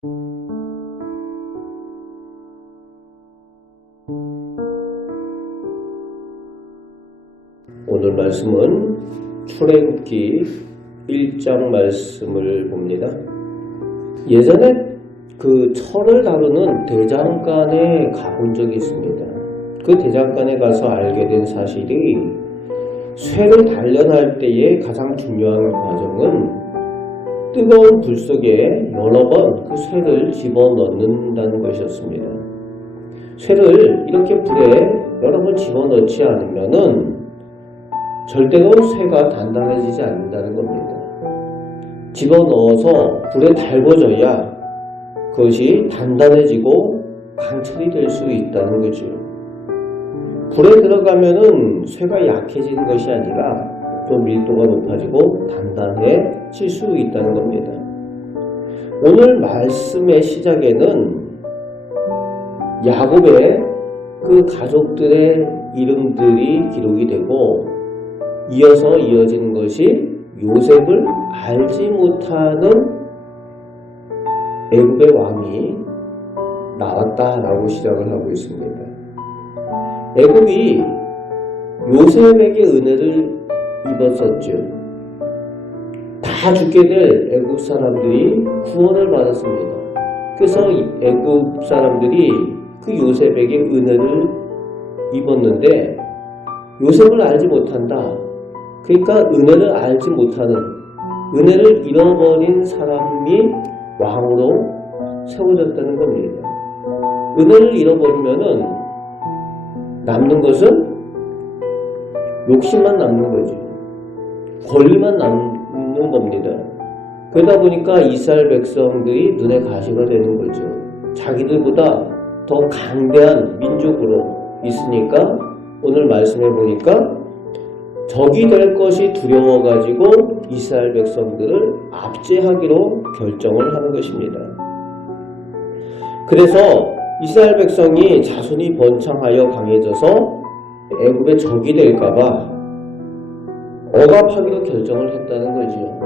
오늘 말씀은 출애굽기 1장 말씀을 봅니다. 예전에 그 철을 다루는 대장간에 가본 적이 있습니다. 그 대장간에 가서 알게 된 사실이 쇠를 단련할 때의 가장 중요한 과정은 뜨거운 불 속에 여러 번 그 쇠를 집어넣는다는 것이었습니다. 쇠를 이렇게 불에 여러 번 집어넣지 않으면은 절대로 쇠가 단단해지지 않는다는 겁니다. 집어넣어서 불에 달궈져야 그것이 단단해지고 강철이 될 수 있다는 거죠. 불에 들어가면은 쇠가 약해지는 것이 아니라 또 밀도가 높아지고 단단해질 수 있다는 겁니다. 오늘 말씀의 시작에는 야곱의 그 가족들의 이름들이 기록이 되고 이어서 이어지는 것이 요셉을 알지 못하는 애굽의 왕이 나왔다라고 시작을 하고 있습니다. 애굽이 요셉에게 은혜를 입었었죠. 다 죽게 될 애굽 사람들이 구원을 받았습니다. 그래서 애굽 사람들이 그 요셉에게 은혜를 입었는데 요셉을 알지 못한다. 그러니까 은혜를 알지 못하는, 은혜를 잃어버린 사람이 왕으로 세워졌다는 겁니다. 은혜를 잃어버리면은 남는 것은 욕심만 남는 거지. 권리만 남는 겁니다. 그러다 보니까 이스라엘 백성들이 눈에 가시가 되는 거죠. 자기들보다 더 강대한 민족으로 있으니까 오늘 말씀해 보니까 적이 될 것이 두려워가지고 이스라엘 백성들을 압제하기로 결정을 하는 것입니다. 그래서 이스라엘 백성이 자손이 번창하여 강해져서 애굽의 적이 될까봐 억압하기로 결정을 했다는 거죠.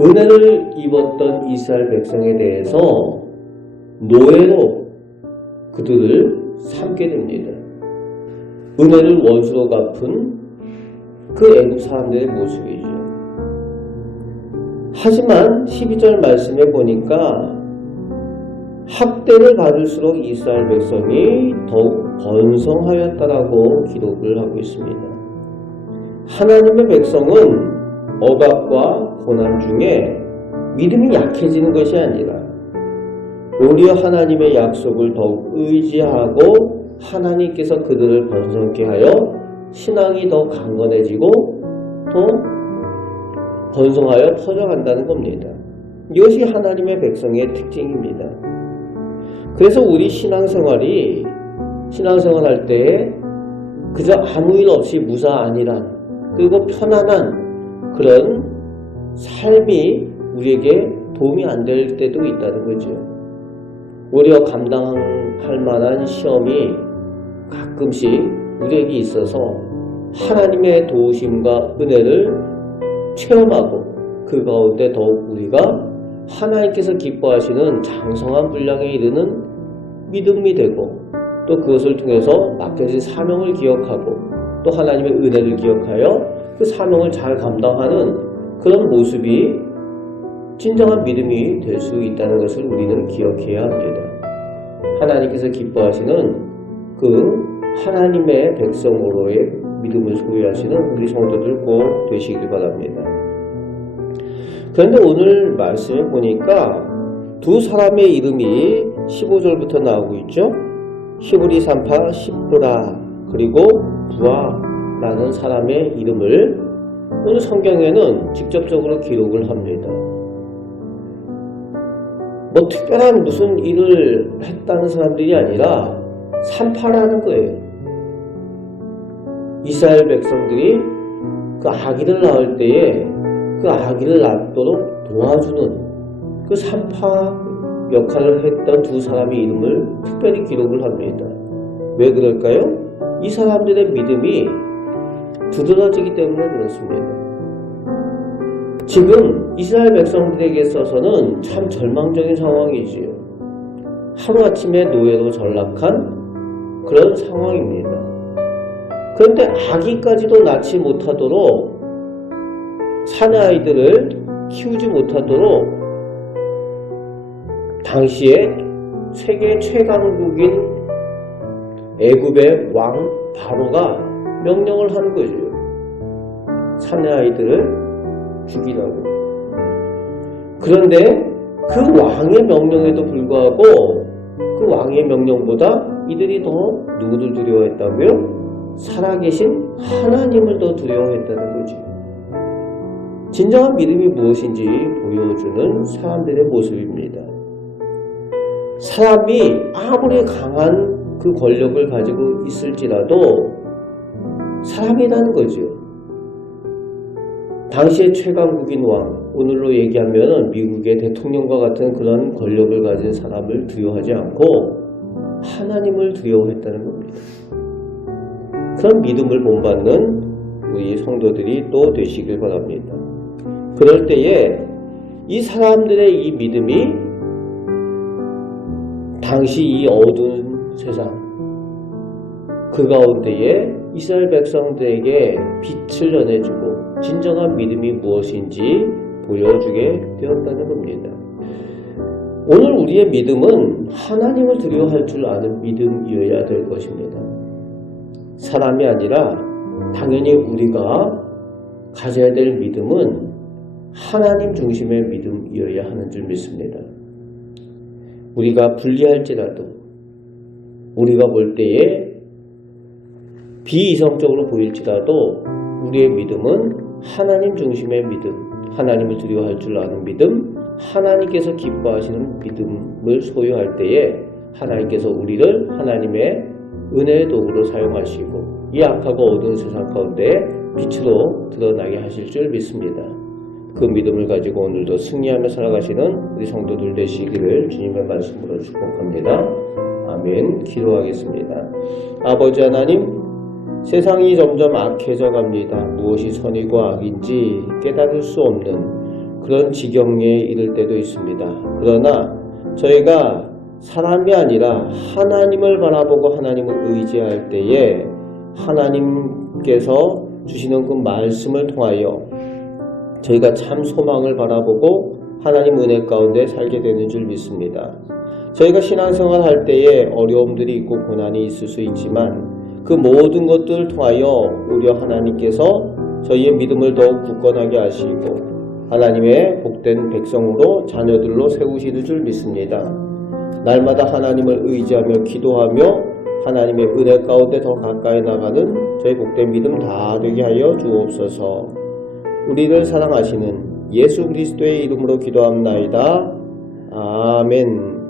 은혜를 입었던 이스라엘 백성에 대해서 노예로 그들을 삼게 됩니다. 은혜를 원수로 갚은 그 애굽 사람들의 모습이죠. 하지만 12절 말씀에 보니까 학대를 받을수록 이스라엘 백성이 더욱 번성하였다라고 기록을 하고 있습니다. 하나님의 백성은 억압과 고난 중에 믿음이 약해지는 것이 아니라 오히려 하나님의 약속을 더욱 의지하고 하나님께서 그들을 번성케 하여 신앙이 더 강건해지고 또 번성하여 퍼져간다는 겁니다. 이것이 하나님의 백성의 특징입니다. 그래서 우리 신앙생활할 때 그저 아무 일 없이 무사안일한 그리고 편안한 그런 삶이 우리에게 도움이 안 될 때도 있다는 거죠. 오히려 감당할 만한 시험이 가끔씩 우리에게 있어서 하나님의 도우심과 은혜를 체험하고 그 가운데 더욱 우리가 하나님께서 기뻐하시는 장성한 분량에 이르는 믿음이 되고 또 그것을 통해서 맡겨진 사명을 기억하고 또 하나님의 은혜를 기억하여 그 사명을 잘 감당하는 그런 모습이 진정한 믿음이 될 수 있다는 것을 우리는 기억해야 합니다. 하나님께서 기뻐하시는 그 하나님의 백성으로의 믿음을 소유하시는 우리 성도들 꼭 되시길 바랍니다. 그런데 오늘 말씀을 보니까 두 사람의 이름이 15절부터 나오고 있죠. 히브리 산파 십브라 그리고 부아라는 사람의 이름을 오늘 성경에는 직접적으로 기록을 합니다. 뭐 특별한 무슨 일을 했다는 사람들이 아니라 산파라는 거예요. 이스라엘 백성들이 그 아기를 낳을 때에 그 아기를 낳도록 도와주는 그 산파 역할을 했던 두 사람의 이름을 특별히 기록을 합니다. 왜 그럴까요? 이 사람들의 믿음이 두드러지기 때문에 그렇습니다. 지금 이스라엘 백성들에게 있어서는 참 절망적인 상황이지요. 하루아침에 노예로 전락한 그런 상황입니다. 그런데 아기까지도 낳지 못하도록 사내 아이들을 키우지 못하도록 당시에 세계 최강국인 애굽의 왕 바로가 명령을 한 거죠. 사내 아이들을 죽이라고. 그런데 그 왕의 명령에도 불구하고 그 왕의 명령보다 이들이 더 누구를 두려워했다고요? 살아계신 하나님을 더 두려워했다는 거죠. 진정한 믿음이 무엇인지 보여주는 사람들의 모습입니다. 사람이 아무리 강한 그 권력을 가지고 있을지라도 사람이라는 거죠. 당시의 최강국인 왕, 오늘로 얘기하면 미국의 대통령과 같은 그런 권력을 가진 사람을 두려워하지 않고 하나님을 두려워했다는 겁니다. 그런 믿음을 본받는 우리 성도들이 또 되시길 바랍니다. 그럴 때에 이 사람들의 이 믿음이 당시 이 어두운 세상 그 가운데에 이스라엘 백성들에게 빛을 전해주고 진정한 믿음이 무엇인지 보여주게 되었다는 겁니다. 오늘 우리의 믿음은 하나님을 두려워할 줄 아는 믿음이어야 될 것입니다. 사람이 아니라 당연히 우리가 가져야 될 믿음은 하나님 중심의 믿음이어야 하는 줄 믿습니다. 우리가 불리할지라도 우리가 볼 때에 비이성적으로 보일지라도 우리의 믿음은 하나님 중심의 믿음, 하나님을 두려워할 줄 아는 믿음, 하나님께서 기뻐하시는 믿음을 소유할 때에 하나님께서 우리를 하나님의 은혜의 도구로 사용하시고 이 악하고 어두운 세상 가운데 빛으로 드러나게 하실 줄 믿습니다. 그 믿음을 가지고 오늘도 승리하며 살아가시는 우리 성도들 되시기를 주님의 말씀으로 축복합니다. 아멘. 기도하겠습니다. 아버지 하나님, 세상이 점점 악해져 갑니다. 무엇이 선이고 악인지 깨달을 수 없는 그런 지경에 이를 때도 있습니다. 그러나 저희가 사람이 아니라 하나님을 바라보고 하나님을 의지할 때에 하나님께서 주시는 그 말씀을 통하여 저희가 참 소망을 바라보고 하나님 은혜 가운데 살게 되는 줄 믿습니다. 저희가 신앙생활 할 때에 어려움들이 있고 고난이 있을 수 있지만 그 모든 것들을 통하여 오히려 하나님께서 저희의 믿음을 더욱 굳건하게 하시고 하나님의 복된 백성으로 자녀들로 세우시는 줄 믿습니다. 날마다 하나님을 의지하며 기도하며 하나님의 은혜 가운데 더 가까이 나가는 저희 복된 믿음 다 되게 하여 주옵소서. 우리를 사랑하시는 예수 그리스도의 이름으로 기도합나이다. 아멘.